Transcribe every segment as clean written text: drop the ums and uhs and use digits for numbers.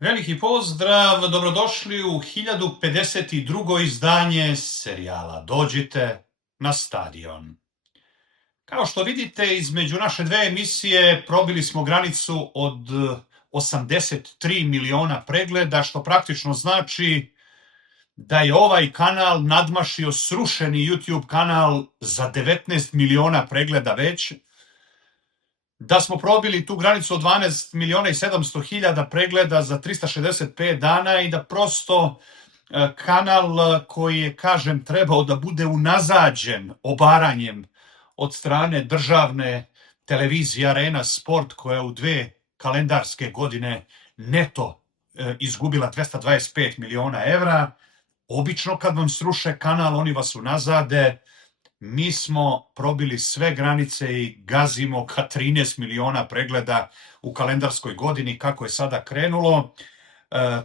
Veliki pozdrav, dobrodošli u 1052. izdanje serijala Dođite na stadion. Kao što vidite, između naše dve emisije probili smo granicu od 83 miliona pregleda, što praktično znači da je ovaj kanal nadmašio srušeni YouTube kanal za 19 miliona pregleda već, da smo probili tu granicu od 12 miliona i 700 hiljada pregleda za 365 dana i da prosto kanal koji je, kažem, trebao da bude unazađen obaranjem od strane državne televizije Arena Sport, koja je u 2 kalendarske godine neto izgubila 225 miliona evra. Obično kad vam sruše kanal, oni vas unazade. Mi smo probili sve granice i gazimo ka 13 miliona pregleda u kalendarskoj godini kako je sada krenulo.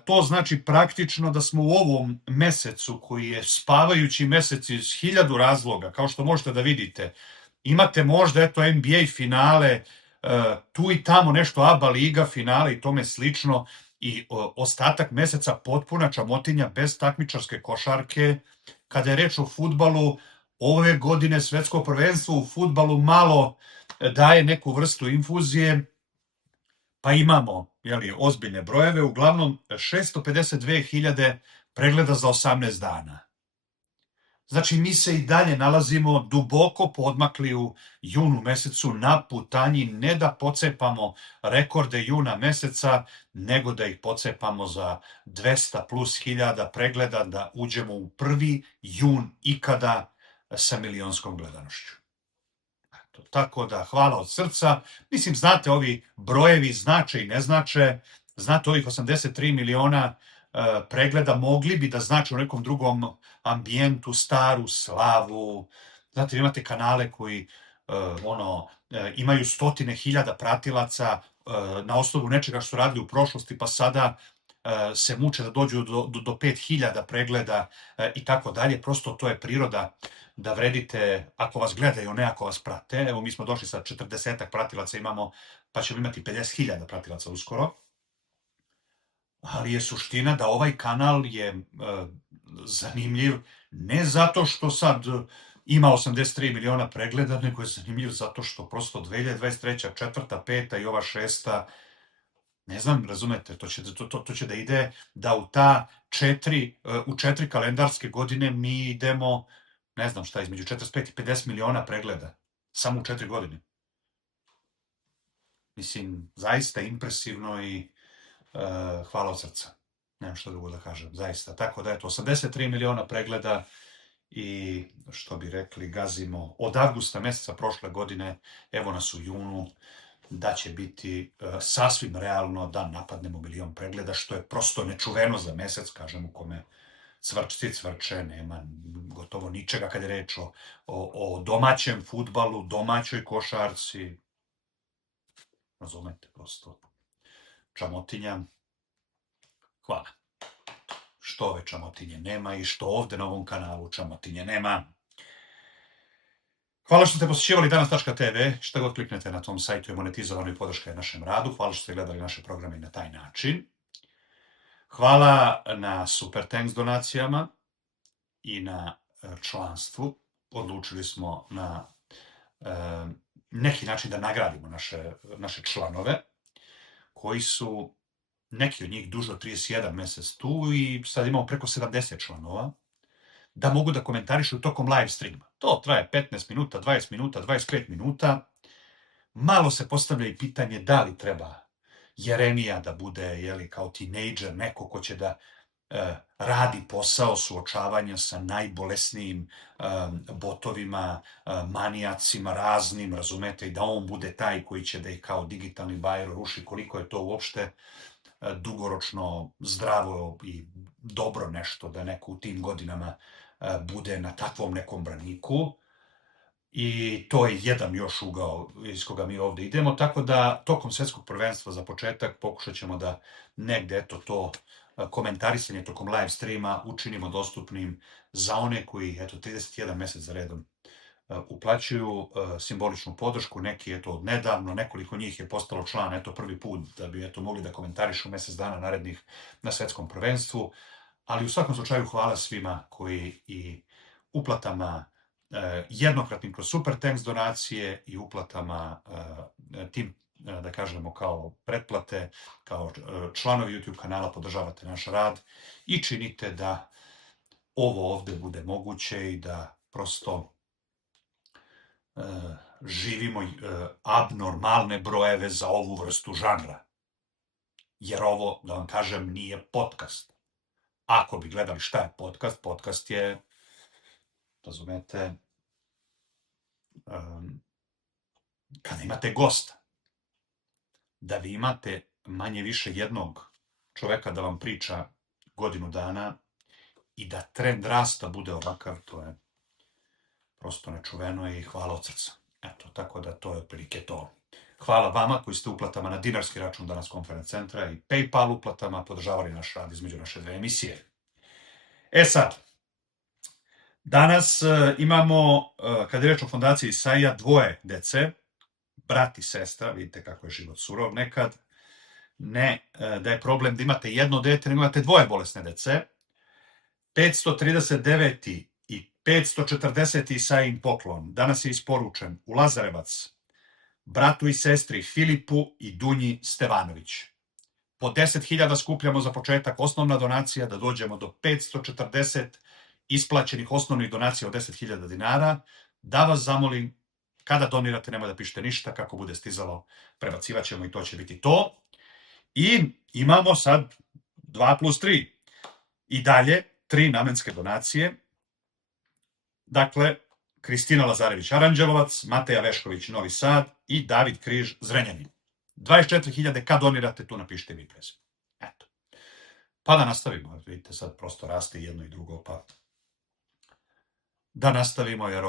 To znači praktično da smo u ovom mesecu, koji je spavajući mesec iz 1000 razloga, kao što možete da vidite, imate možda NBA finale, tu i tamo nešto ABA liga finale i tome slično, i ostatak meseca potpuna čamotinja bez takmičarske košarke. Kada je reč o fudbalu, ove godine svetsko prvenstvo u fudbalu malo daje neku vrstu infuzije, pa imamo ozbiljne brojeve, uglavnom 652.000 pregleda za 18 dana. Znači, mi se i dalje nalazimo duboko poodmakli u junu mesecu na putanji, ne da pocepamo rekorde juna meseca, nego da ih pocepamo za 200 plus hiljada pregleda, da uđemo u prvi jun ikada sa milionskom gledanošću. Tako da, hvala od srca. Mislim, znate, ovi brojevi znače i ne znače. Znate, ovih 83 miliona pregleda mogli bi da znače u nekom drugom ambijentu, staru slavu. Znate, imate kanale koji imaju stotine hiljada pratilaca na osnovu nečega što su radili u prošlosti, pa sada se muče da dođu do 5000 pregleda i tako dalje. Prosto to je priroda da vredite ako vas gledaju, ne ako vas prate. Evo, mi smo došli sa 40 pratilaca imamo, pa ćemo imati 50.000 pratilaca uskoro. Ali je suština da ovaj kanal je zanimljiv ne zato što sad ima 83 miliona pregleda, nego je zanimljiv zato što prosto 2023. 4., 5. i ova 6. ne znam, razumete, to će da ide da u u 4 kalendarske godine mi idemo, ne znam šta, između 45 i 50 miliona pregleda. Samo u 4 godine. Mislim, zaista impresivno i hvala od srca. Nemam što drugo da kažem, zaista. Tako da, eto, 83 miliona pregleda i, što bi rekli, gazimo od avgusta meseca prošle godine, evo nas u junu, da će biti sasvim realno da napadnemo 1 milion pregleda, što je prosto nečuveno za mesec, kažem, u kome cvrčci cvrče, nema gotovo ničega kad je reč o domaćem fudbalu, domaćoj košarci. Razumete, prosto čamotinja. Hvala. Što ove čamotinje nema i što ovde na ovom kanalu čamotinje nema. Hvala što ste posjećivali danas.tv, šta god kliknete na tom sajtu je monetizovano i podrška je našem radu. Hvala što ste gledali naše programe na taj način. Hvala na Super Thanks donacijama i na članstvu. Odlučili smo na neki način da nagradimo naše članove, koji su, neki od njih duže od 31 mesec tu i sad imamo preko 70 članova, da mogu da komentarišu tokom live streama. To traje 15 minuta, 20 minuta, 25 minuta. Malo se postavlja i pitanje da li treba Jeremija da bude, kao tinejdžer, neko ko će da radi posao suočavanja sa najbolesnijim botovima, manijacima raznim, razumete, i da on bude taj koji će da ih kao digitalni bajro ruši. Koliko je to uopšte dugoročno zdravo i dobro nešto da neko u tim godinama bude na takvom nekom braniku. I to je jedan još ugao iz koga mi ovde idemo, tako da tokom svetskog prvenstva za početak pokušat ćemo da negde to komentarisanje tokom live streama učinimo dostupnim za one koji 31 mesec za redom uplaćuju simboličnu podršku, neki od nedavno, nekoliko njih je postalo član, prvi put da bi mogli da komentarišu mesec dana narednih na svetskom prvenstvu, ali u svakom slučaju hvala svima koji i uplatama jednokratnim kroz Super Thanks donacije i uplatama tim, da kažemo, kao pretplate, kao članovi YouTube kanala podržavate naš rad i činite da ovo ovde bude moguće i da prosto živimo abnormalne brojeve za ovu vrstu žanra. Jer ovo, da vam kažem, nije podcast. Ako bi gledali šta je podcast, podcast je, razumete, kada imate gosta, da vi imate manje više jednog čoveka da vam priča godinu dana i da trend rasta bude ovakav, to je prosto nečuveno i hvala od srca. Eto, tako da to je otprilike to. Hvala vama koji ste uplatama na dinarski račun danas Konferenc centra i PayPal uplatama podržavali naš rad između naše dve emisije. Sad, danas imamo, kad je reč o fondaciji Isaija, dvoje dece, brat i sestra, vidite kako je život surov nekad, ne da je problem da imate jedno dete, nego imate dvoje bolesne dece. 539. i 540. Isaijin poklon danas je isporučen u Lazarevac bratu i sestri Filipu i Dunji Stevanović. Po 10.000 skupljamo za početak, osnovna donacija da dođemo do 540 isplaćenih osnovnih donacija od 10.000 dinara. Da vas zamolim, kada donirate, nemoj da pišete ništa, kako bude stizalo, prebacivat ćemo i to će biti to. I imamo sad 2+3. I dalje 3 namenske donacije. Dakle, Kristina Lazarević Aranđelovac, Mateja Vešković Novi Sad i David Križ Zrenjanin. 24.000, kad donirate, tu napišite vi prezime. Eto. Pa da nastavimo, vidite sad prosto raste jedno i drugo, pa da nastavimo, jer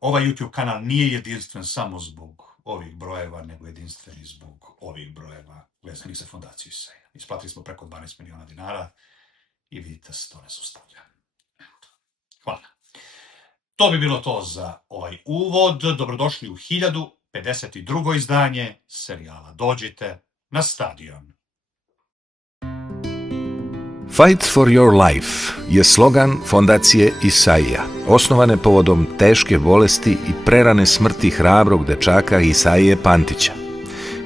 ovaj YouTube kanal nije jedinstven samo zbog ovih brojeva, nego jedinstven i zbog ovih brojeva vezanih za fondaciju Isaija. Isplatili smo preko 12 miliona dinara i vidite se to ne sustavlja. Eto. Hvala. To bi bilo to za ovaj uvod. Dobrodošli u 1052. izdanje serijala Dođite na stadion. Fight for your life je slogan fondacije Isaija, osnovane povodom teške bolesti i prerane smrti hrabrog dečaka Isaije Pantića.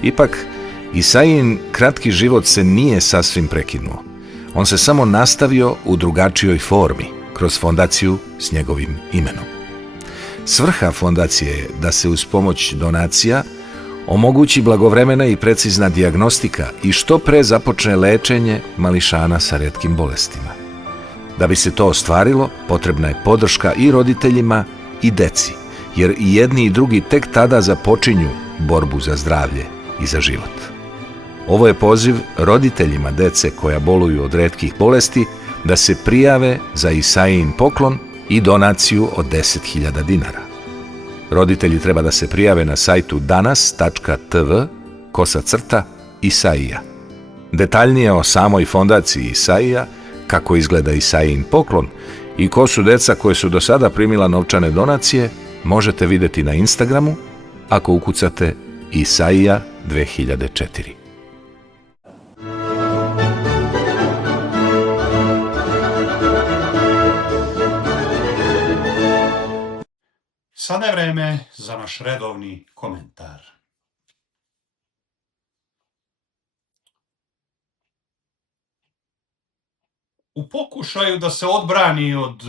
Ipak, Isaijin kratki život se nije sasvim prekinuo. On se samo nastavio u drugačijoj formi, kroz fondaciju s njegovim imenom. Svrha fondacije je da se uz pomoć donacija omogući blagovremena i precizna dijagnostika i što pre započne lečenje mališana sa retkim bolestima. Da bi se to ostvarilo, potrebna je podrška i roditeljima i deci, jer i jedni i drugi tek tada započinju borbu za zdravlje i za život. Ovo je poziv roditeljima dece koja boluju od retkih bolesti da se prijave za Isaijin poklon i donaciju od 10.000 dinara. Roditelji treba da se prijave na sajtu danas.tv/Isaija. Detaljnije o samoj fondaciji Isaija, kako izgleda Isaijin poklon i ko su deca koje su do sada primila novčane donacije, možete vidjeti na Instagramu ako ukucate Isaija 2004. Sada je vreme za naš redovni komentar. U pokušaju da se odbrani od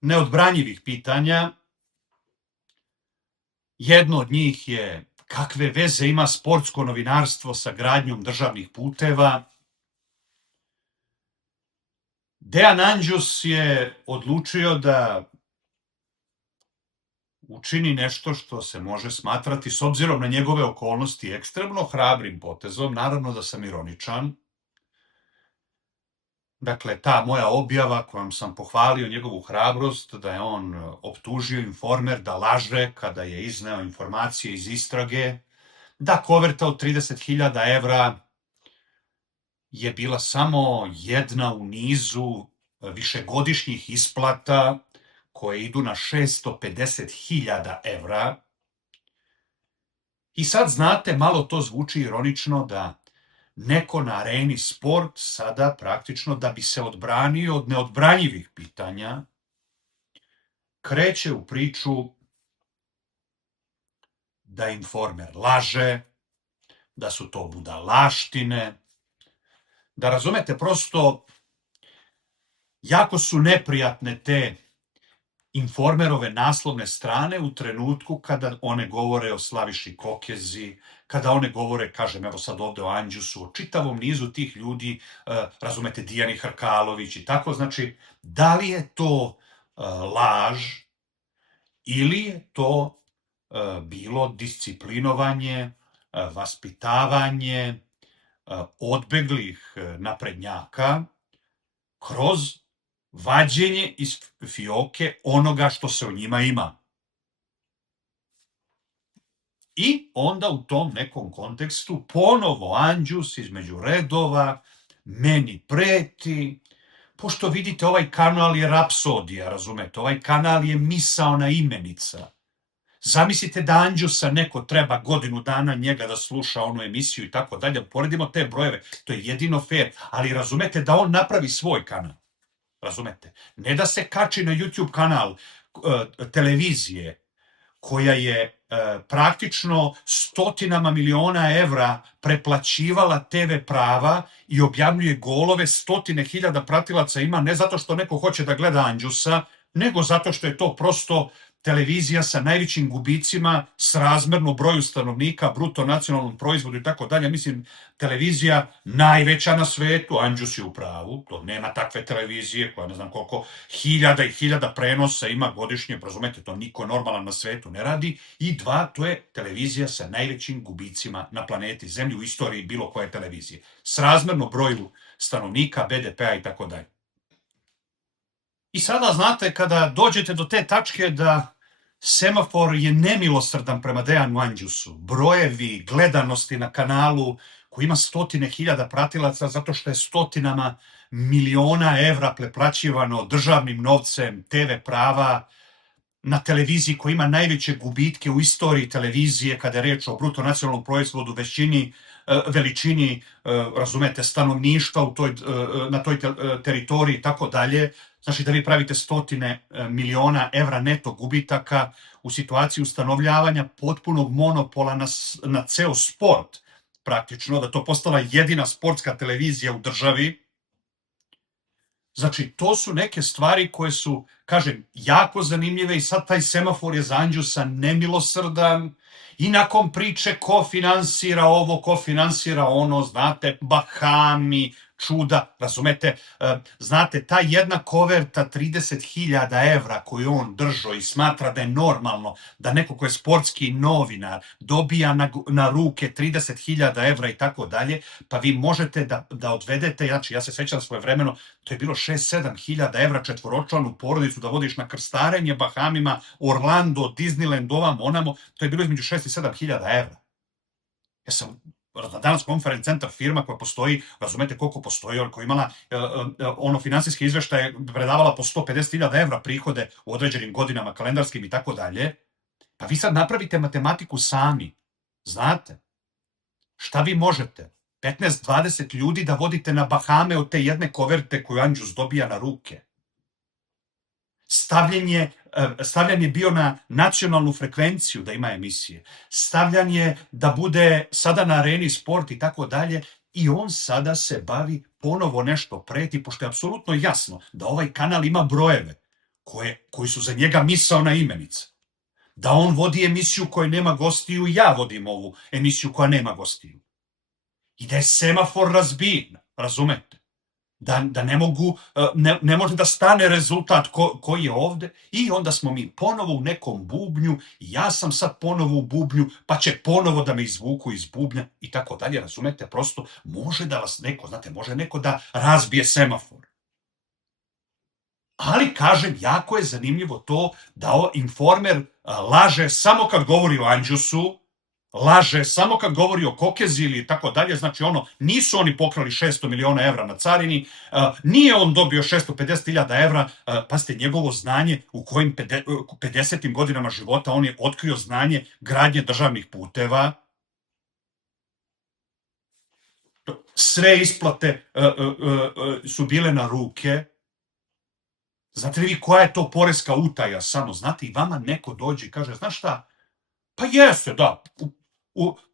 neodbranjivih pitanja, jedno od njih je kakve veze ima sportsko novinarstvo sa gradnjom državnih puteva. Dejan Anđus je odlučio da učini nešto što se može smatrati, s obzirom na njegove okolnosti, ekstremno hrabrim potezom. Naravno da sam ironičan. Dakle, ta moja objava kojom sam pohvalio njegovu hrabrost, da je on optužio Informer da laže kada je izneo informacije iz istrage, da koverta od 30.000 evra je bila samo jedna u nizu višegodišnjih isplata koje idu na 650.000 evra. I sad znate, malo to zvuči ironično da neko na areni sport sada praktično da bi se odbranio od neodbranjivih pitanja, kreće u priču da Informer laže, da su to budalaštine, da razumete prosto jako su neprijatne te Informerove naslovne strane u trenutku kada one govore o Slaviši Kokezi, kada one govore, kažem, evo sad ovde o Anđusu, o čitavom nizu tih ljudi, razumete, Dijani Hrkalović i tako, znači, da li je to laž ili je to bilo disciplinovanje, vaspitavanje odbeglih naprednjaka kroz vađenje iz fioke onoga što se o njima ima. I onda u tom nekom kontekstu ponovo Anđus između redova meni preti, pošto vidite ovaj kanal je rapsodija, razumete, ovaj kanal je misaona imenica. Zamislite da Anđusa neko treba godinu dana njega da sluša onu emisiju i tako dalje, poredimo te brojeve, to je jedino fair, ali razumete da on napravi svoj kanal. Razumete? Ne da se kači na YouTube kanal televizije koja je praktično stotinama miliona evra preplaćivala TV prava i objavljuje golove, stotine hiljada pratilaca ima, ne zato što neko hoće da gleda Anđusa, nego zato što je to prosto televizija sa najvećim gubicima srazmerno broju stanovnika, bruto nacionalnom proizvodu i tako dalje. Mislim, televizija najveća na svetu, Anđus je u pravu, to nema takve televizije koja ne znam koliko hiljada i hiljada prenosa ima godišnje, razumete, to niko normalan na svetu ne radi. I dva, to je televizija sa najvećim gubicima na planeti Zemlji u istoriji bilo koje televizije. Srazmerno broju stanovnika, BDP-a i tako dalje. I sada, znate, kada dođete do te tačke da semafor je nemilosrdan prema Dejanu Anđusu, brojevi gledanosti na kanalu koji ima stotine hiljada pratilaca zato što je stotinama miliona evra preplaćivano državnim novcem TV prava na televiziji koja ima najveće gubitke u istoriji televizije kada je reč o bruto nacionalnom proizvodu, veličini, razumete, stanovništva na toj teritoriji i tako dalje. Znači da vi pravite stotine miliona evra neto gubitaka u situaciji ustanovljavanja potpunog monopola na ceo sport, praktično, da to postala jedina sportska televizija u državi. Znači, to su neke stvari koje su, kažem, jako zanimljive i sad taj semafor je za Anđusa nemilosrdan i nakon priče ko finansira ovo, ko finansira ono, znate, Bahami, čuda, razumete, znate, ta jedna koverta 30.000 evra koju on držao i smatra da je normalno da neko ko je sportski novinar dobija na ruke 30.000 evra i tako dalje, pa vi možete da odvedete, znači ja se sećam svojevremeno, to je bilo 6-7 evra četvoročlanu porodicu da vodiš na krstarenje Bahamima, Orlando, Disneyland, ovamo, onamo, to je bilo između 6 i 7.000 evra. Ja sam danas Conference Center firma koja postoji, razumete koliko postoji, koja imala finansijske izveštaje, predavala po 150.000 evra prihode u određenim godinama, kalendarskim i tako dalje. Pa vi sad napravite matematiku sami. Znate, šta vi možete? 15-20 ljudi da vodite na Bahame od te jedne koverte koju Anđus dobija na ruke. Stavljan je bio na nacionalnu frekvenciju da ima emisije. Stavljan je da bude sada na areni sport i tako dalje. I on sada se bavi ponovo nešto preti, pošto je apsolutno jasno da ovaj kanal ima brojeve koji su za njega misaona imenica. Da on vodi emisiju koja nema gostiju, ja vodim ovu emisiju koja nema gostiju. I da je semafor razbijen, razumete? Da ne može da stane rezultat koji je ovde i onda smo mi ponovo u nekom bubnju i ja sam sad ponovo u bubnju pa će ponovo da me izvuku iz bubnja i tako dalje, razumete, prosto može da vas neko, znate, može neko da razbije semafor. Ali, kažem, jako je zanimljivo to da Informer laže samo kad govori o Anđusu, laže samo kad govori o Kokezi ili tako dalje, znači nisu oni pokrali 600 miliona evra na carini, nije on dobio 650.000 evra, pazite, njegovo znanje u kojim 50. godinama života on je otkrio znanje gradnje državnih puteva, sve isplate su bile na ruke. Znate li vi koja je to poreska utaja samo? Znate, i vama neko dođe i kaže, znaš šta, pa jeste, da,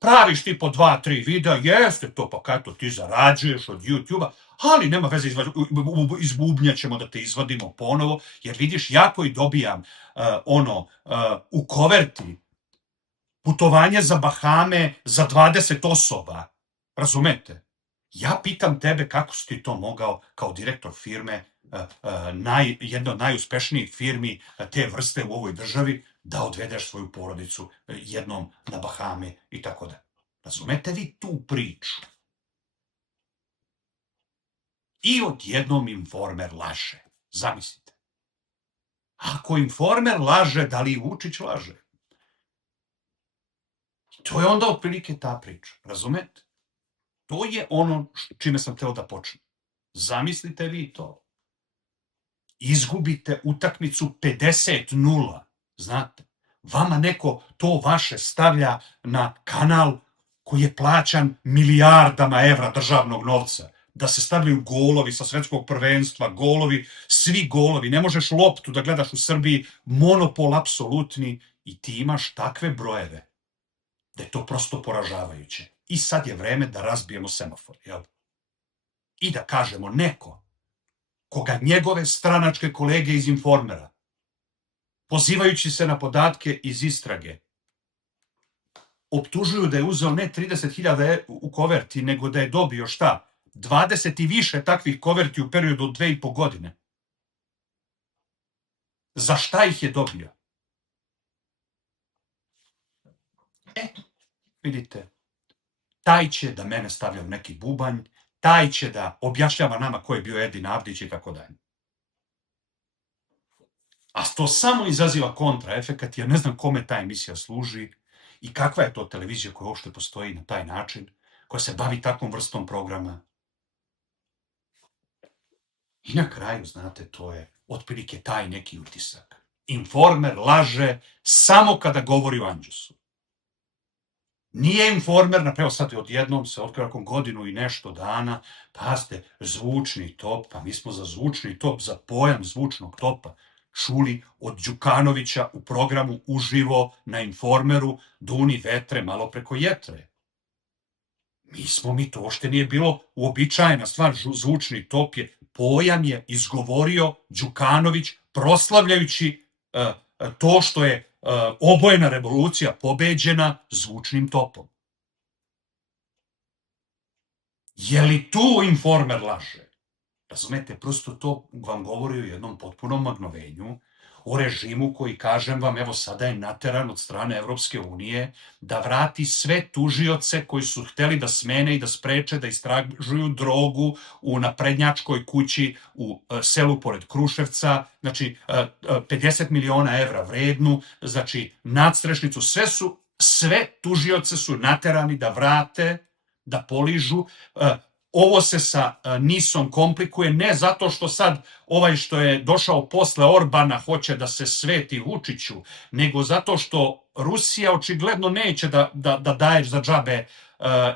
praviš ti po 2-3 videa, jeste to, pa kaj to ti zarađuješ od YouTube-a, ali nema veze, iz bubnja ćemo da te izvadimo ponovo, jer vidiš, ja koji dobijam u koverti putovanje za Bahame za 20 osoba, razumete? Ja pitam tebe kako si ti to mogao kao direktor firme, jedne od najuspešnijih firmi te vrste u ovoj državi, da odvedeš svoju porodicu jednom na Bahame i tako da. Razumete vi tu priču? I odjednom Informer laže. Zamislite. Ako Informer laže, da li i Vučić laže? To je onda otprilike ta priča. Razumete? To je ono čime sam hteo da počnem. Zamislite vi to. Izgubite utakmicu 50-0. Znate, vama neko to vaše stavlja na kanal koji je plaćan milijardama evra državnog novca, da se stavljaju golovi sa svetskog prvenstva, golovi, svi golovi, ne možeš loptu da gledaš u Srbiji, monopol apsolutni, i ti imaš takve brojeve da je to prosto poražavajuće. I sad je vreme da razbijemo semafor, jel? I da kažemo neko koga njegove stranačke kolege iz Informera, pozivajući se na podatke iz istrage, optužuju da je uzeo ne 30.000 u koverti, nego da je dobio šta? 20 i više takvih koverti u periodu od 2,5 godine. Za šta ih je dobio? Vidite, taj će da mene stavlja u neki bubanj, taj će da objašnjava nama ko je bio Edin Avdić i tako dalje. A to samo izaziva kontraefekat, jer ne znam kome ta emisija služi i kakva je to televizija koja uopšte postoji na taj način, koja se bavi takvom vrstom programa. I na kraju, znate, to je otprilike taj neki utisak. Informer laže samo kada govori o Anđusu. Nije Informer, napravo sad odjednom se otkrio nakon godinu i nešto dana, pazite, zvučni top, pa mi smo za zvučni top, za pojam zvučnog topa čuli od Đukanovića u programu uživo na Informeru Duni vetre malo preko jetre. Mi to ošte nije bilo uobičajena stvar, zvučni top pojam je izgovorio Đukanović proslavljajući to što je obojena revolucija pobeđena zvučnim topom. Je li tu Informer laže? Razumete, prosto to vam govori o jednom potpunom magnovenju, o režimu koji, kažem vam, evo sada je nateran od strane Evropske unije da vrati sve tužioce koji su hteli da smene i da spreče da istražuju drogu u naprednjačkoj kući u selu pored Kruševca, znači 50 miliona evra vrednu, znači nadstrešnicu, sve tužioce su naterani da vrate, da poližu. Ovo se sa NIS-om komplikuje, ne zato što sad ovaj što je došao posle Orbana hoće da se sveti Vučiću, nego zato što Rusija očigledno neće da daješ za džabe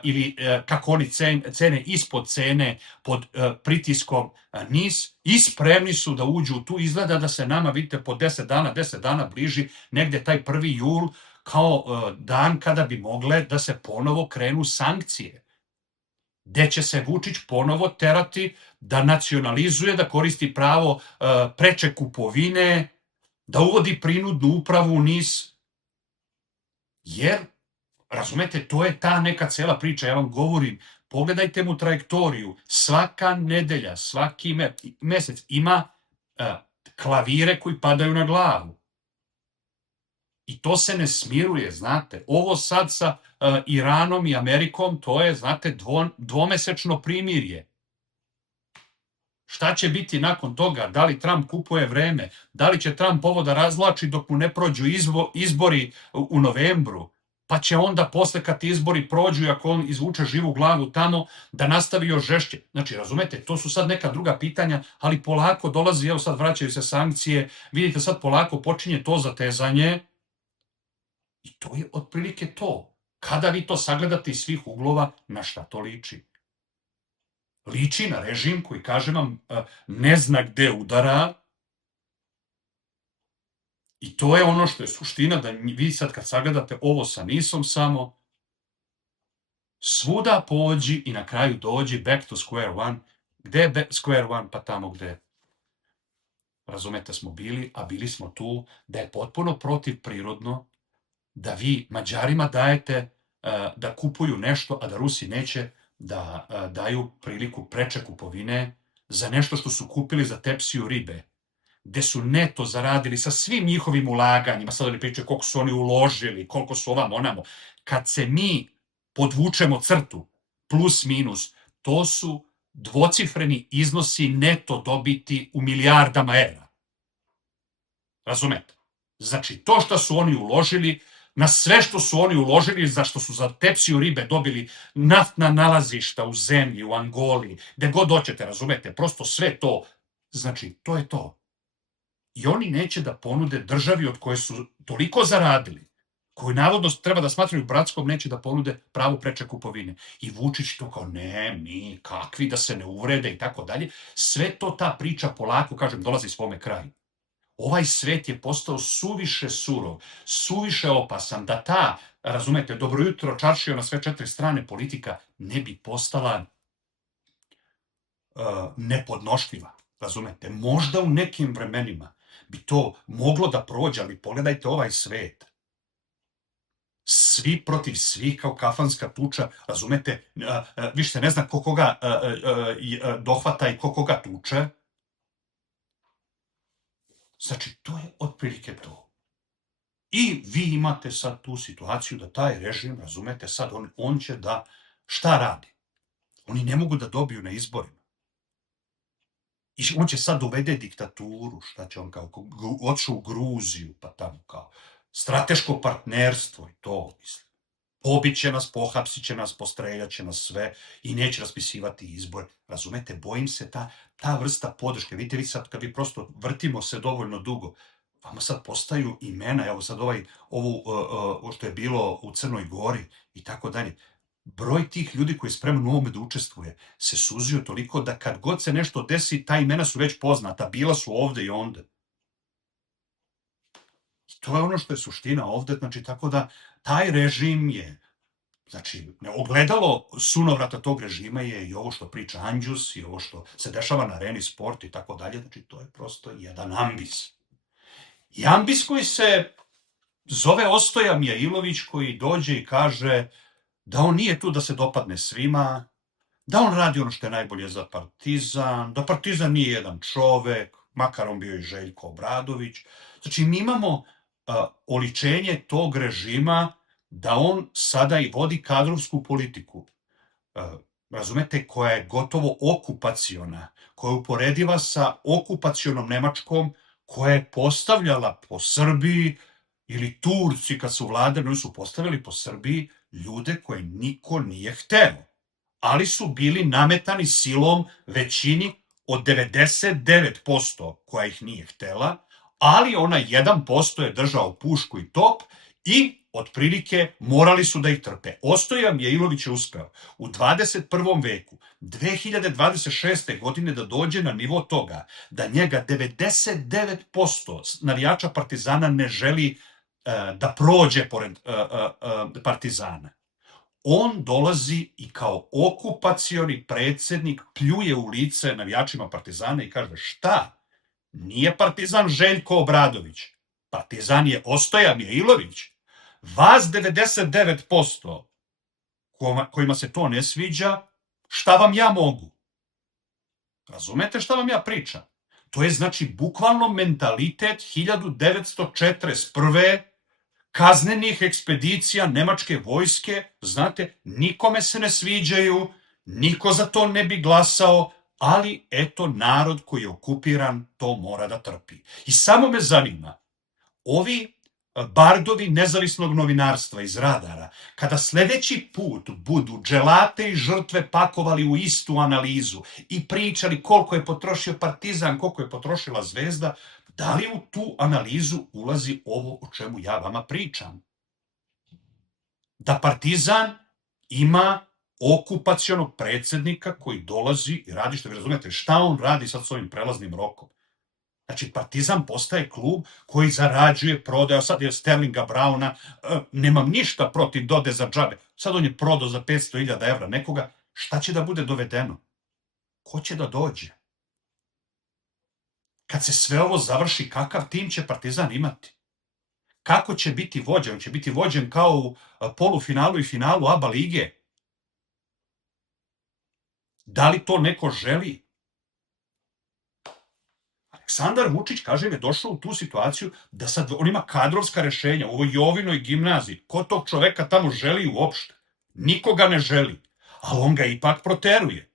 ili kako oni cene ispod cene pod pritiskom NIS i spremni su da uđu tu. Izgleda da se nama, vidite, po 10 dana bliži negde taj 1. jul kao dan kada bi mogle da se ponovo krenu sankcije, gde će se Vučić ponovo terati da nacionalizuje, da koristi pravo preče kupovine, da uvodi prinudnu upravu u NIS. Jer, razumete, to je ta neka cela priča. Ja vam govorim, pogledajte mu trajektoriju. Svaka nedelja, svaki mesec ima klavire koji padaju na glavu. I to se ne smiruje, znate. Ovo sad sa Iranom i Amerikom, to je, znate, dvomesečno primirje. Šta će biti nakon toga? Da li Trump kupuje vreme? Da li će Trump ovo da razvlači dok mu ne prođu izbori u novembru? pa će onda posle kad ti izbori prođu i ako on izvuče živu glavu tamo, da nastavi još žešće. Znači, razumete, to su sad neka druga pitanja, ali polako dolazi, evo sad vraćaju se sankcije, vidite sad polako počinje to zatezanje i to je otprilike to. Kada vi to sagledate iz svih uglova, na šta to liči? Liči na režim koji, kažem vam, ne zna gde udara. I to je ono što je suština, da vi sad kad sagledate ovo sa NIS-om samo, svuda pođi i na kraju dođi back to square one. Gde je square one? Pa tamo gde, razumete, smo bili, a bili smo tu, da je potpuno protivprirodno da vi Mađarima dajete da kupuju nešto, a da Rusi neće da daju priliku preče kupovine za nešto što su kupili za tepsiju ribe, gde su neto zaradili sa svim njihovim ulaganjima, sad oni pričaju koliko su oni uložili, koliko su ovamo onamo. Kad se mi podvučemo crtu, plus minus, to su dvocifreni iznosi neto dobiti u milijardama evra. Razumete? Znači, to što su oni uložili, na sve što su oni uložili, za što su za tepsiju ribe dobili naftna nalazišta u zemlji, u Angoli, gde god hoćete, razumete, prosto sve to, znači, to je to. I oni neće da ponude državi od koje su toliko zaradili, koju navodno treba da smatraju bratskom, neće da ponude pravo preče kupovine. I Vučić to kao, ne, mi, kakvi, da se ne uvrede i tako dalje. Sve to ta priča polako, kažem, dolazi svome kraju. Ovaj svet je postao suviše surov, suviše opasan, da ta, razumete, dobro jutro, čaršio na sve četiri strane politika ne bi postala nepodnošljiva. Razumete, možda u nekim vremenima bi to moglo da prođe, ali pogledajte ovaj svet. Svi protiv svih kao kafanska tuča, razumete, više se ne zna ko koga dohvata i ko koga tuče. Znači, to je otprilike to. I vi imate sad tu situaciju da taj režim, razumete, sad on će da, šta radi? Oni ne mogu da dobiju na izborima. I on će sad uvede diktaturu, šta će on kao, odšao u Gruziju, pa tamo kao, strateško partnerstvo i to, mislim. Pobiće nas, pohapsit će nas, postreljat će nas sve i neće raspisivati izbor. Razumete, bojim se ta vrsta podrške. Vidite, vi sad kad vi prosto vrtimo se dovoljno dugo, vama sad postaju imena, evo sad ovo što je bilo u Crnoj Gori i tako dalje. Broj tih ljudi koji je spreman u ovome da učestvuje se suzio toliko da kad god se nešto desi, ta imena su već poznata, bila su ovde i onde. I to je ono što je suština ovde, znači tako da taj režim je, znači, ogledalo sunovrata tog režima je i ovo što priča Anđus i ovo što se dešava na areni sport i tako dalje, znači to je prosto jedan ambis. I ambis koji se zove Ostoja Mijailović, koji dođe i kaže da on nije tu da se dopadne svima, da on radi ono što je najbolje za Partizan, da Partizan nije jedan čovek, makar on bio i Željko Obradović. Znači, mi imamo oličenje tog režima da on sada i vodi kadrovsku politiku, razumete, koja je gotovo okupaciona, koja je uporediva sa okupacionom Nemačkom, koja je postavljala po Srbiji, ili Turci kad su vladali, oni su postavili po Srbiji ljude koje niko nije hteo, ali su bili nametani silom većini od 99% koja ih nije htela, ali ona 1% je držao pušku i top i otprilike morali su da ih trpe. Ostoja Mijailović je uspeo u 21. veku, 2026. godine da dođe na nivo toga da njega 99% navijača Partizana ne želi da prođe pored Partizana. On dolazi i kao okupacioni predsjednik pljuje u lice navijačima Partizana i kaže šta? Nije Partizan Željko Obradović. Partizan je Ostoja Mijailović. Vas 99% kojima se to ne sviđa, šta vam ja mogu? Razumete šta vam ja pričam? To je znači bukvalno mentalitet 1941. kaznenih ekspedicija nemačke vojske. Znate, nikome se ne sviđaju, niko za to ne bi glasao, ali eto, narod koji je okupiran to mora da trpi. I samo me zanima, ovi bardovi nezavisnog novinarstva iz radara, kada sledeći put budu dželate i žrtve pakovali u istu analizu i pričali koliko je potrošio Partizan, koliko je potrošila Zvezda, da li u tu analizu ulazi ovo o čemu ja vama pričam? Da Partizan ima okupacionog predsjednika koji dolazi i radi, što vi razumete, šta on radi sad s ovim prelaznim rokom? Znači, Partizan postaje klub koji zarađuje, prodaje, sad je Sterlinga Brauna, nemam ništa protiv dode za džabe, sad on je prodao za 500.000 evra nekoga, šta će da bude dovedeno? Ko će da dođe? Kad se sve ovo završi, kakav tim će Partizan imati? Kako će biti vođen? On će biti vođen kao u polufinalu i finalu ABA lige. Da li to neko želi? Aleksandar Vučić, kažem, je došao u tu situaciju da sad on ima kadrovska rešenja u ovoj Jovinoj gimnaziji. Ko tog čoveka tamo želi uopšte? Nikoga ne želi, ali on ga ipak proteruje.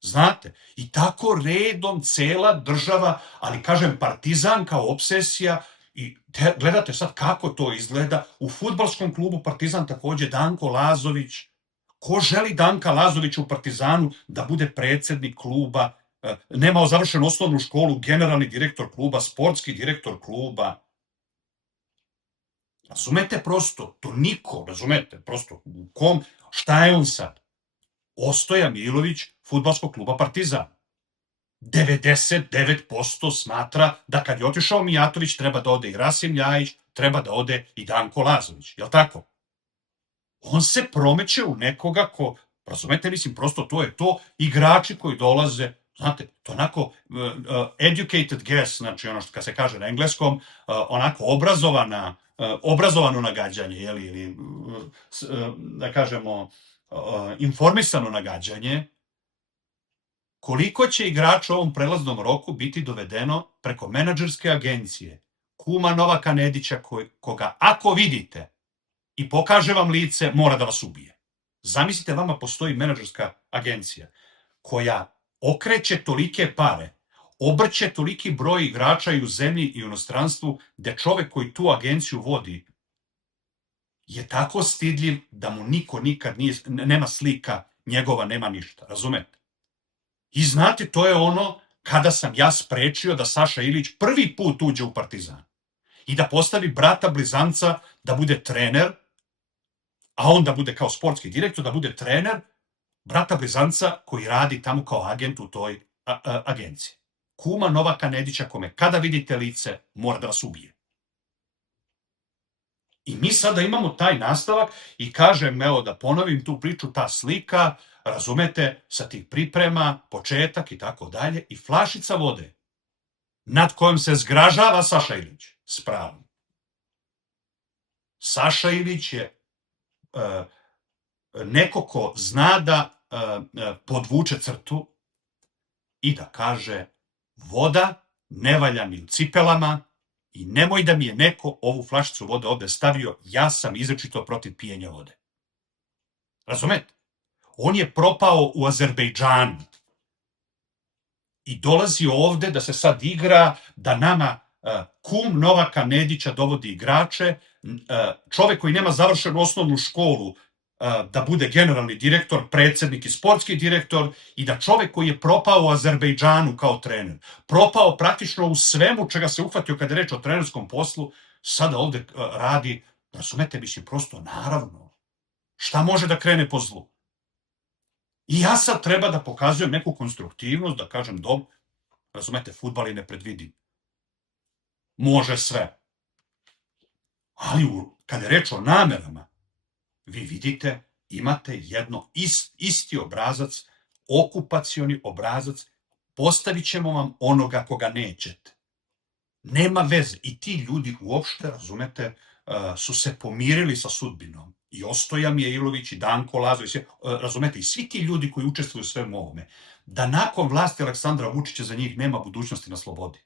Znate, i tako redom cela država, ali kažem, Partizan kao obsesija, i gledate sad kako to izgleda. U fudbalskom klubu Partizan takođe Danko Lazović. Ko želi Danka Lazovića u Partizanu da bude predsjednik kluba, nemao završenu osnovnu školu, generalni direktor kluba, sportski direktor kluba? Razumete prosto, to niko, razumete prosto, u kom, šta je on sad? Ostoja Milović fudbalskog kluba Partizan. 99% smatra da kad je otišao Mijatović treba da ode i Rasim Ljajić, treba da ode i Danko Lazović, jel tako? On se promeće u nekoga ko, razumete, mislim, prosto to je to, igrači koji dolaze, znate, to onako educated guess, znači ono što kad se kaže na engleskom, onako obrazovano nagađanje, ili da kažemo informisano nagađanje, koliko će igrača u ovom prelaznom roku biti dovedeno preko menadžerske agencije, kuma Novaka Nedića, koga ako vidite i pokaže vam lice, mora da vas ubije. Zamislite, vama postoji menadžerska agencija koja okreće tolike pare, obrće toliki broj igrača i u zemlji i u inostranstvu, da čovek koji tu agenciju vodi je tako stidljiv da mu niko nikad nema slika njegova, nema ništa, razumete? I znate, to je ono kada sam ja sprečio da Saša Ilić prvi put uđe u Partizan i da postavi brata blizanca da bude trener, a on da bude kao sportski direktor, da bude trener brata blizanca koji radi tamo kao agent u toj agenciji. Kuma Novaka Nedića, kome kada vidite lice, mora da vas ubije. I mi sada imamo taj nastavak i kažem, evo da ponovim tu priču, ta slika, razumete, sa tih priprema, početak i tako dalje, i flašica vode, nad kojom se zgražava Saša Ilić, s pravom. Saša Ilić je neko ko zna da podvuče crtu i da kaže voda ne valja ni u cipelama i nemoj da mi je neko ovu flašicu vode ovde stavio, ja sam izričito protiv pijenja vode. Razumete? On je propao u Azerbejdžanu i dolazi ovde da se sad igra, da nama kum Novaka Nedića dovodi igrače, čovek koji nema završenu osnovnu školu da bude generalni direktor, predsjednik i sportski direktor, i da čovek koji je propao u Azerbejdžanu kao trener, propao praktično u svemu čega se uhvatio kada je reč o trenerskom poslu, sada ovde radi, razumete, mislim, prosto naravno. Šta može da krene po zlu? I ja sad treba da pokazujem neku konstruktivnost, da kažem, dobro, razumete, fudbal je nepredvidiv. Može sve. Ali kada je reč o namerama, vi vidite, imate jedno isti obrazac, okupacioni obrazac, postavit ćemo vam onoga koga nećete. Nema veze. I ti ljudi uopšte, razumete, su se pomirili sa sudbinom. I Ostoja Mijailović i Danko Lazović, razumete, i svi ti ljudi koji učestvuju u svemu ovome, da nakon vlasti Aleksandra Vučića za njih nema budućnosti na slobodi.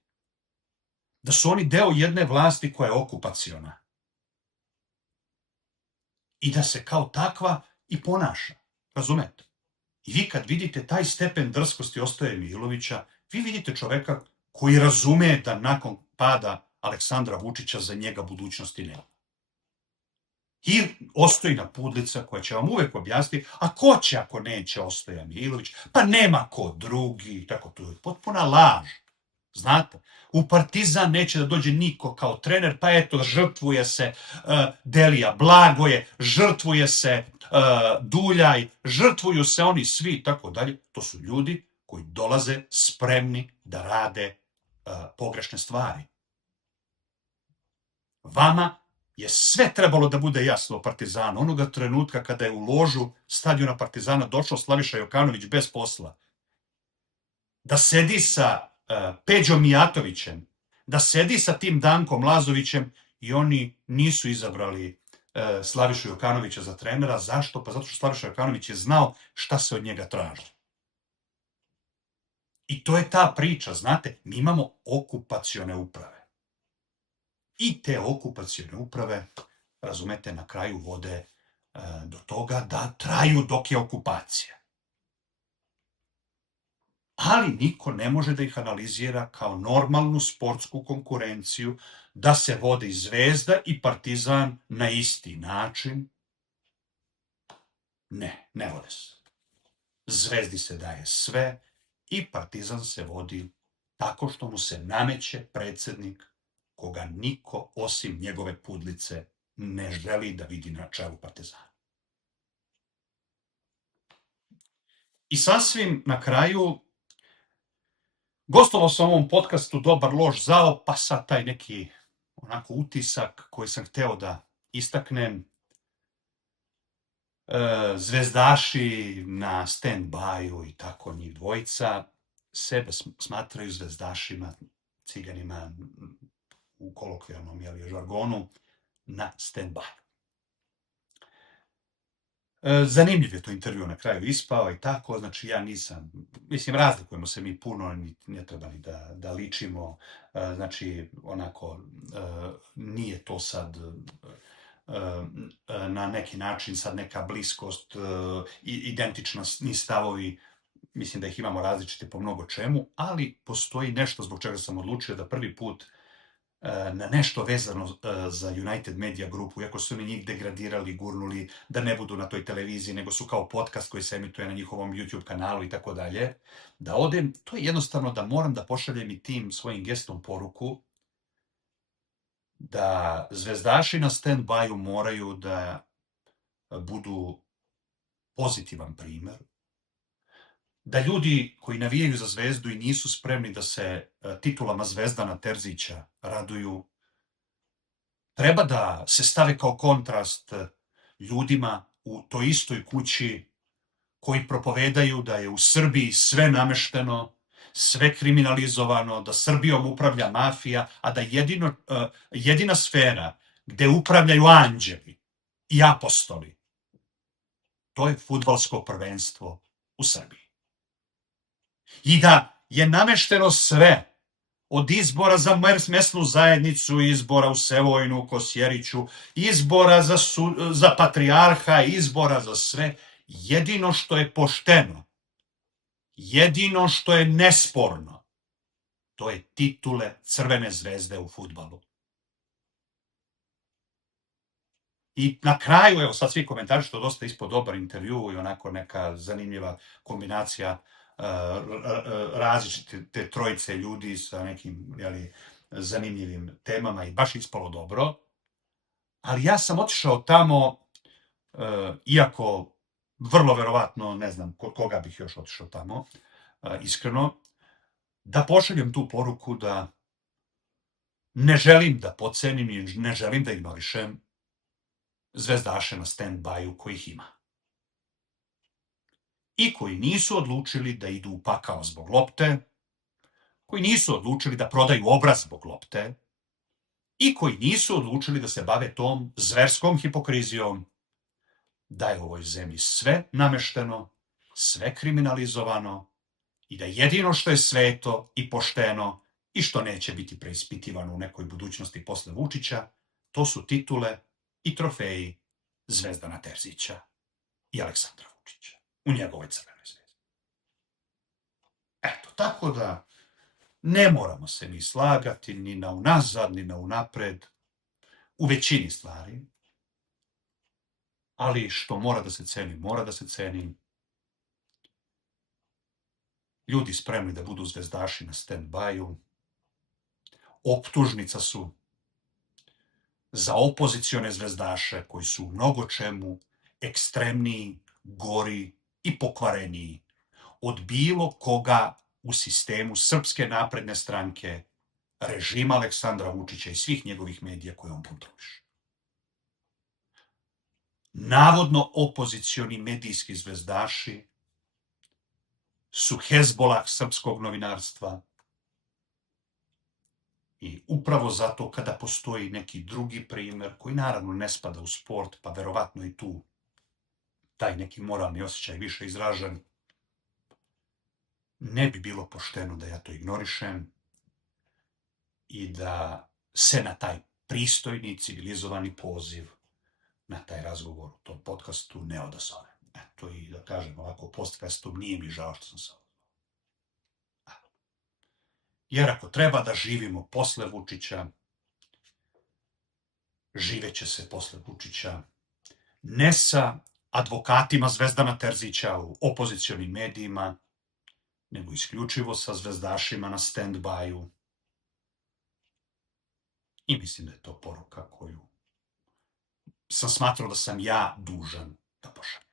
Da su oni deo jedne vlasti koja je okupaciona. I da se kao takva i ponaša. Razumete? I vi kad vidite taj stepen drskosti Ostoje Mijailovića, vi vidite čoveka koji razume da nakon pada Aleksandra Vučića za njega budućnosti nema. I ostoji na pudlica koja će vam uvek objasniti, a ko će ako neće Ostoja Milović? Pa nema ko drugi, tako to je potpuna laž. Znate, u Partizan neće da dođe niko kao trener, pa eto, žrtvuje se Delija Blagoje, žrtvuje se Duljaj, žrtvuju se oni svi i tako dalje. To su ljudi koji dolaze spremni da rade pogrešne stvari. Vama je sve trebalo da bude jasno o Partizanu. Onoga trenutka kada je u ložu stadiona Partizana došao Slaviša Jokanović bez posla, da sedi sa Peđom Mijatovićem, da sedi sa tim Dankom Lazovićem i oni nisu izabrali Slavišu Jokanovića za trenera. Zašto? Pa zato što Slaviša Jokanović je znao šta se od njega traži. I to je ta priča, znate, mi imamo okupacione uprave. I te okupacione uprave, razumete, na kraju vode do toga da traju dok je okupacija. Ali niko ne može da ih analizira kao normalnu sportsku konkurenciju, da se vode i Zvezda i Partizan na isti način. Ne vode se. Zvezdi se daje sve i Partizan se vodi tako što mu se nameće predsednik koga niko osim njegove pudlice ne želi da vidi na čelu Partizana. I sasvim na kraju, gostovao sam u ovom podcastu Dobar loš zao, pa sad taj neki onako utisak koji sam hteo da istaknem. Zvezdaši na stand-by-u i tako njih dvojica sebe smatraju zvezdašima, ciganima u kolokvijalnom žargonu, na stand-by. Zanimljiv je to intervju na kraju ispao i tako, znači ja nisam, mislim, razlikujemo se mi puno, ne treba ni da ličimo, znači onako nije to sad na neki način sad neka bliskost, identični stavovi, mislim da ih imamo različite po mnogo čemu, ali postoji nešto zbog čega sam odlučio da prvi put na nešto vezano za United Media grupu, iako su oni njih degradirali, gurnuli, da ne budu na toj televiziji, nego su kao podcast koji se emituje na njihovom YouTube kanalu i tako dalje, da odem, to je jednostavno da moram da pošaljem i tim svojim gestom poruku da zvezdaši na stand-by-u moraju da budu pozitivan primer, da ljudi koji navijaju za Zvezdu i nisu spremni da se titulama Zvezdana Terzića raduju, treba da se stave kao kontrast ljudima u toj istoj kući koji propovedaju da je u Srbiji sve namešteno, sve kriminalizovano, da Srbijom upravlja mafija, a da jedina sfera gde upravljaju anđeli i apostoli, to je fudbalsko prvenstvo u Srbiji. I da je namešteno sve, od izbora za mesnu zajednicu, izbora u Sevojnu, Kosjeriću, izbora za patrijarha, izbora za sve, jedino što je pošteno, jedino što je nesporno, to je titule Crvene zvezde u fudbalu. I na kraju, evo sad svi komentari, što dosta ispod dobar intervju i onako neka zanimljiva kombinacija različite trojice ljudi sa nekim zanimljivim temama i baš ispalo dobro. Ali ja sam otišao tamo, iako vrlo verovatno, ne znam koga bih još otišao tamo, iskreno, da pošaljem tu poruku da ne želim da podcenim i ne želim da ignorišem zvezdaše na stand-by-u kojih ima. I koji nisu odlučili da idu u pakao zbog lopte, koji nisu odlučili da prodaju obraz zbog lopte i koji nisu odlučili da se bave tom zverskom hipokrizijom da je u ovoj zemlji sve namešteno, sve kriminalizovano i da jedino što je sveto i pošteno i što neće biti preispitivano u nekoj budućnosti posle Vučića, to su titule i trofeji Zvezdana Terzića i Aleksandra Vučića u njegovoj Crvenoj zvezdi. Eto, tako da Ne moramo se ni slagati ni na unazad, ni na unapred, u većini stvari, ali što mora da se ceni, mora da se ceni. Ljudi spremni da budu zvezdaši na stand-by-u. Optužnica su za opozicione zvezdaše koji su u mnogo čemu ekstremniji, gori i pokvareniji od bilo koga u sistemu Srpske napredne stranke, režima Aleksandra Vučića i svih njegovih medija koje on kontroliše. Navodno opozicioni medijski zvezdaši su Hezbolah srpskog novinarstva i upravo zato kada postoji neki drugi primer koji naravno ne spada u sport, pa verovatno i tu taj neki moralni osjećaj više izražen, ne bi bilo pošteno da ja to ignorišem i da se na taj pristojni, civilizovani poziv, na taj razgovor u tom podcastu ne odazove. Eto, i da kažem ovako podcastom, nije mi žao što sam se odazvao. Jer ako treba da živimo posle Vučića, živeće se posle Vučića, ne sa advokatima Zvezdana Terzića u opozicionim medijima, nego isključivo sa zvezdašima na stand-by-u. I mislim da je to poruka koju sam smatrao da sam ja dužan da pošaljem.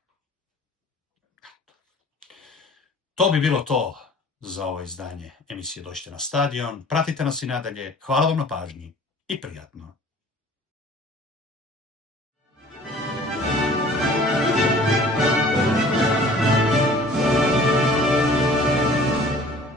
To bi bilo to za ovo izdanje emisije Dođite na stadion. Pratite nas i nadalje. Hvala vam na pažnji i prijatno.